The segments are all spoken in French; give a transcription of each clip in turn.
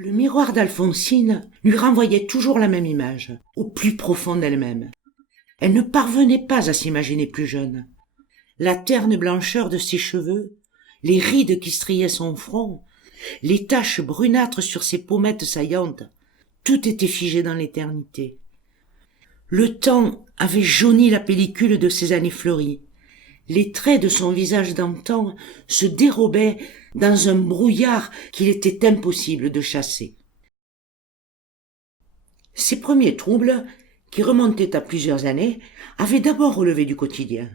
Le miroir d'Alphonsine lui renvoyait toujours la même image, au plus profond d'elle-même. Elle ne parvenait pas à s'imaginer plus jeune. La terne blancheur de ses cheveux, les rides qui striaient son front, les taches brunâtres sur ses pommettes saillantes, tout était figé dans l'éternité. Le temps avait jauni la pellicule de ses années fleuries. Les traits de son visage d'antan se dérobaient dans un brouillard qu'il était impossible de chasser. Ses premiers troubles, qui remontaient à plusieurs années, avaient d'abord relevé du quotidien.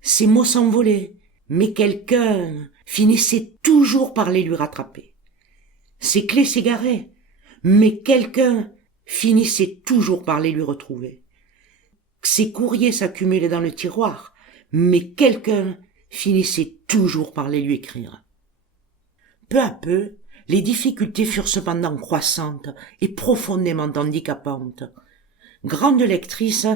Ses mots s'envolaient, mais quelqu'un finissait toujours par les lui rattraper. Ses clés s'égaraient, mais quelqu'un finissait toujours par les lui retrouver. Ses courriers s'accumulaient dans le tiroir, mais quelqu'un finissait toujours par les lui écrire. Peu à peu, les difficultés furent cependant croissantes et profondément handicapantes. Grande lectrice,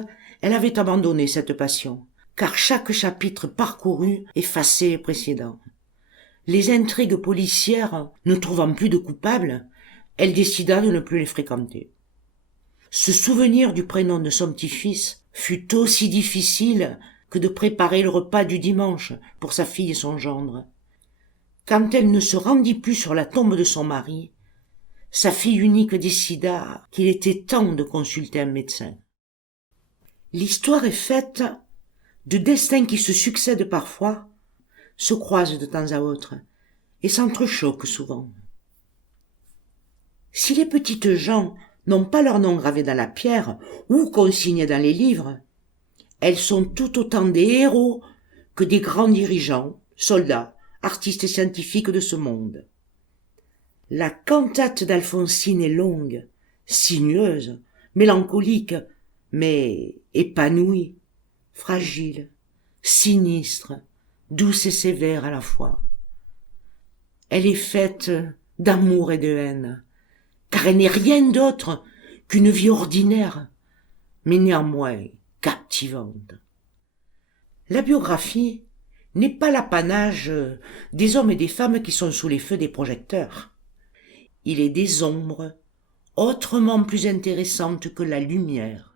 elle avait abandonné cette passion, car chaque chapitre parcouru effaçait les précédents. Les intrigues policières ne trouvant plus de coupables, elle décida de ne plus les fréquenter. Se souvenir du prénom de son petit-fils fut aussi difficile que de préparer le repas du dimanche pour sa fille et son gendre. Quand elle ne se rendit plus sur la tombe de son mari, sa fille unique décida qu'il était temps de consulter un médecin. L'histoire est faite de destins qui se succèdent parfois, se croisent de temps à autre et s'entrechoquent souvent. Si les petites gens n'ont pas leur nom gravé dans la pierre ou consigné dans les livres, elles sont tout autant des héros que des grands dirigeants, soldats, artistes et scientifiques de ce monde. La cantate d'Alphonsine est longue, sinueuse, mélancolique, mais épanouie, fragile, sinistre, douce et sévère à la fois. Elle est faite d'amour et de haine, car elle n'est rien d'autre qu'une vie ordinaire, mais néanmoins captivante. La biographie n'est pas l'apanage des hommes et des femmes qui sont sous les feux des projecteurs. Il est des ombres autrement plus intéressantes que la lumière.